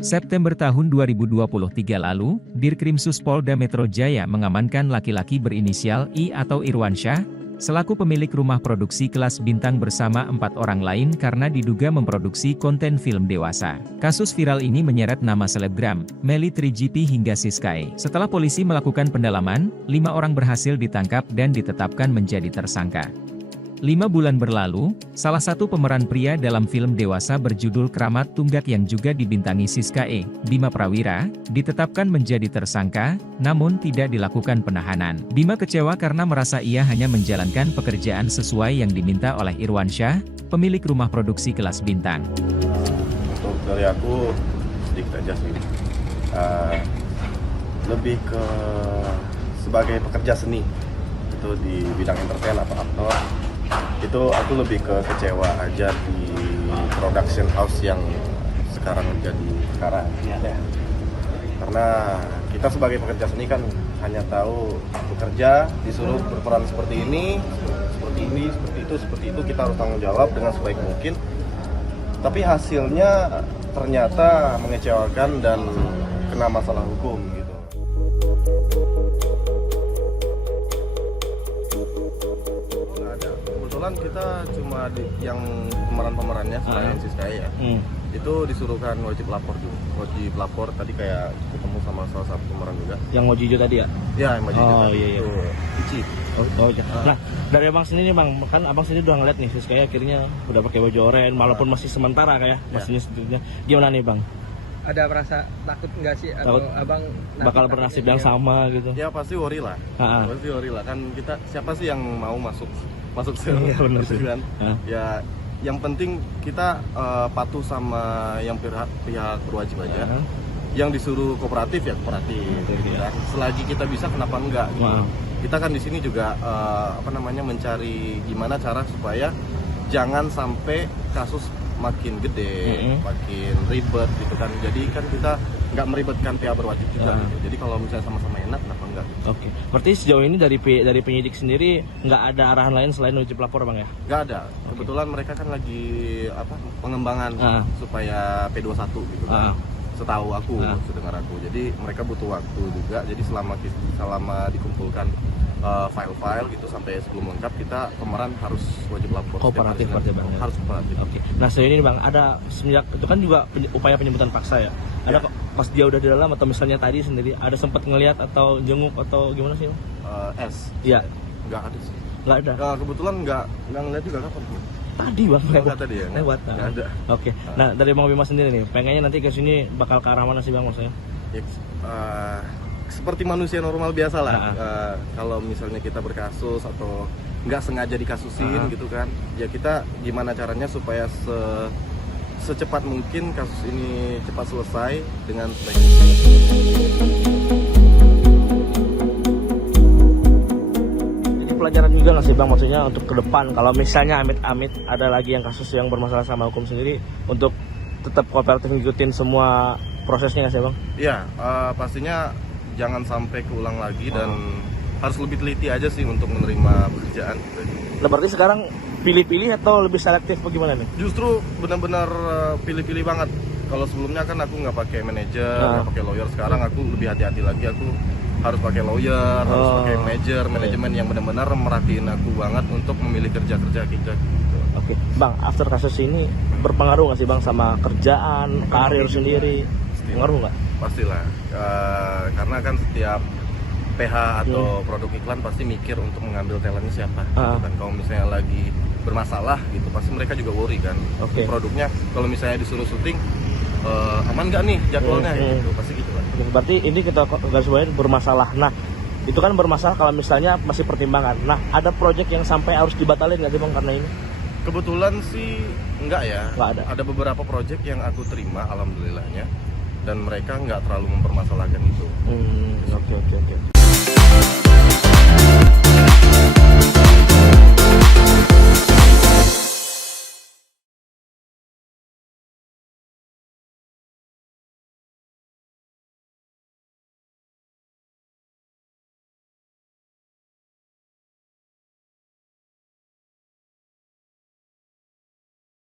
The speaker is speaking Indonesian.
September tahun 2023 lalu, Dirkrimsus Polda Metro Jaya mengamankan laki-laki berinisial I atau Irwansyah, selaku pemilik rumah produksi kelas bintang bersama 4 orang lain karena diduga memproduksi konten film dewasa. Kasus viral ini menyeret nama selebgram, Melly 3GP hingga Siskae. Setelah polisi melakukan pendalaman, 5 orang berhasil ditangkap dan ditetapkan menjadi tersangka. 5 bulan berlalu, salah satu pemeran pria dalam film dewasa berjudul Keramat Tunggak yang juga dibintangi Siskae, Bima Prawira, ditetapkan menjadi tersangka, namun tidak dilakukan penahanan. Bima kecewa karena merasa ia hanya menjalankan pekerjaan sesuai yang diminta oleh Irwansyah, pemilik rumah produksi kelas bintang. Untuk dari aku, sedikit aja sih. Lebih ke sebagai pekerja seni, itu di bidang entertain atau aktor. Itu aku lebih ke kecewa aja di production house yang sekarang menjadi sekarang ya. Karena kita sebagai pekerja seni kan hanya tahu bekerja, disuruh berperan seperti ini, seperti itu kita harus tanggung jawab dengan sebaik mungkin. Tapi hasilnya ternyata mengecewakan dan kena masalah hukum gitu. Kebetulan kita cuma yang pemerannya selain Siskae ya. Itu disuruhkan wajib lapor dulu. Wajib lapor tadi kayak ketemu sama salah satu pemeran juga. Yang mau hijau tadi ya? Ya, yang mau hijau tadi. Iya. Ici. Iya. Nah, dari abang sendiri bang, kan abang sendiri udah ngeliat nih Siskae akhirnya udah pakai baju oranye, walaupun masih sementara kayak masihnya sebetulnya. Gimana nih bang? Ada merasa takut nggak sih atau Takut abang bakal bernasib yang sama gitu? Ya pasti worry lah. Pasti worry lah. Kan kita siapa sih yang mau masuk Iya, benar gitu kan? Ya yang penting kita patuh sama yang pihak berwajib aja. Yang disuruh kooperatif ya kooperatif. Gitu kan? Selagi kita bisa kenapa enggak? Gitu. Kita kan di sini juga mencari gimana cara supaya jangan sampai kasus makin gede, makin ribet gitu kan. Jadi kan kita nggak meribetkan pihak berwajib juga. Gitu. Jadi kalau misalnya sama-sama enak, kenapa enggak? Gitu. Oke. Berarti sejauh ini dari penyidik sendiri nggak ada arahan lain selain wajib lapor bang ya? Nggak ada. Kebetulan mereka kan lagi pengembangan supaya P21 gitu kan. Setahu aku, sedengar aku. Jadi mereka butuh waktu juga. Jadi selama dikumpulkan file-file gitu sampai sebelum lengkap kita pemeran harus wajib lapor. Kooperatif berarti bang. Harus kooperatif. Oke. Nah sejauh ini bang ada semenjak itu kan juga upaya penjemputan paksa ya. Ada pas dia udah di dalam atau misalnya tadi sendiri ada sempat ngelihat atau jenguk atau gimana sih? S. Iya. Nggak ada sih. Nggak ada. Kebetulan nggak ngeliat juga kapan. Tadi bang lewat. Tadi ya. Lewat. Nggak ada. Oke. Nah dari bang Bima sendiri nih, pengennya nanti ke sini bakal ke arah mana sih bang maksudnya? Ya, seperti manusia normal biasa lah. Kalau misalnya kita berkasus atau nggak sengaja dikasusin gitu kan, ya kita gimana caranya supaya secepat mungkin kasus ini cepat selesai dengan sebaiknya. Jadi pelajaran juga nggak sih bang maksudnya untuk ke depan kalau misalnya amit-amit ada lagi yang kasus yang bermasalah sama hukum sendiri untuk tetap kooperatif ngikutin semua prosesnya nggak sih bang? Iya, pastinya jangan sampai keulang lagi dan harus lebih teliti aja sih untuk menerima pekerjaan. Nah berarti sekarang pilih-pilih atau lebih selektif bagaimana nih? Justru benar-benar pilih-pilih banget. Kalau sebelumnya kan aku nggak pakai manajer, nggak pakai lawyer. Sekarang aku lebih hati-hati lagi. Aku harus pakai lawyer, harus pakai manajemen yang benar-benar merhatiin aku banget untuk memilih kerja-kerja kita. Gitu. Oke, bang, after kasus ini berpengaruh nggak sih bang sama kerjaan, karir sendiri? Pengaruh nggak? Pastilah, karena kan setiap PH atau produk iklan pasti mikir untuk mengambil talentnya siapa. Gitu kan. Kalau misalnya lagi bermasalah gitu, pasti mereka juga worry kan. Produknya, kalau misalnya disuruh syuting, aman nggak nih jadwalnya? Gitu, pasti gitu kan. Berarti ini kita garis bawahi bermasalah. Nah, itu kan bermasalah kalau misalnya masih pertimbangan. Nah, ada proyek yang sampai harus dibatalin nggak sih bang karena ini? Kebetulan sih enggak ya. Nggak ada. Ada beberapa proyek yang aku terima, alhamdulillahnya. Dan mereka nggak terlalu mempermasalahkan itu. Oke.